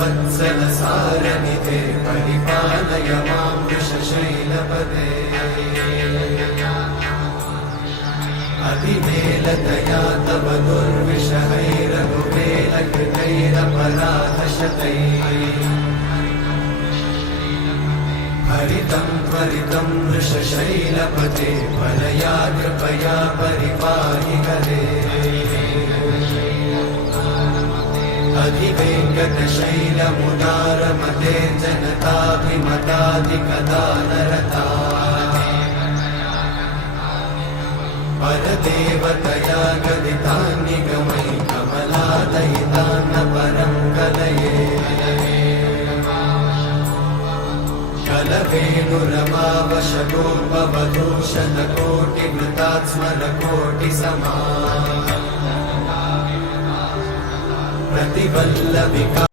वत्सलसारनिधे परिपालय मां वृषशैलपदे अतिवेलतया तव दुर्विषहैरघुवेलकृतैरपराधशतैः हरितं त्वरितं वृषशैलपते परया कृपया परिपाहि हरे अधिवेङ्कटशैलमुदारमते जनताभिमताधिकदानरता परदेवतया गदितान्निगमयि कमलादयितान्न परं कलये कलवेणुरवावशतोपवधूशतकोटिवृतात् स्मरकोटिसमा प्रतिवल्लविका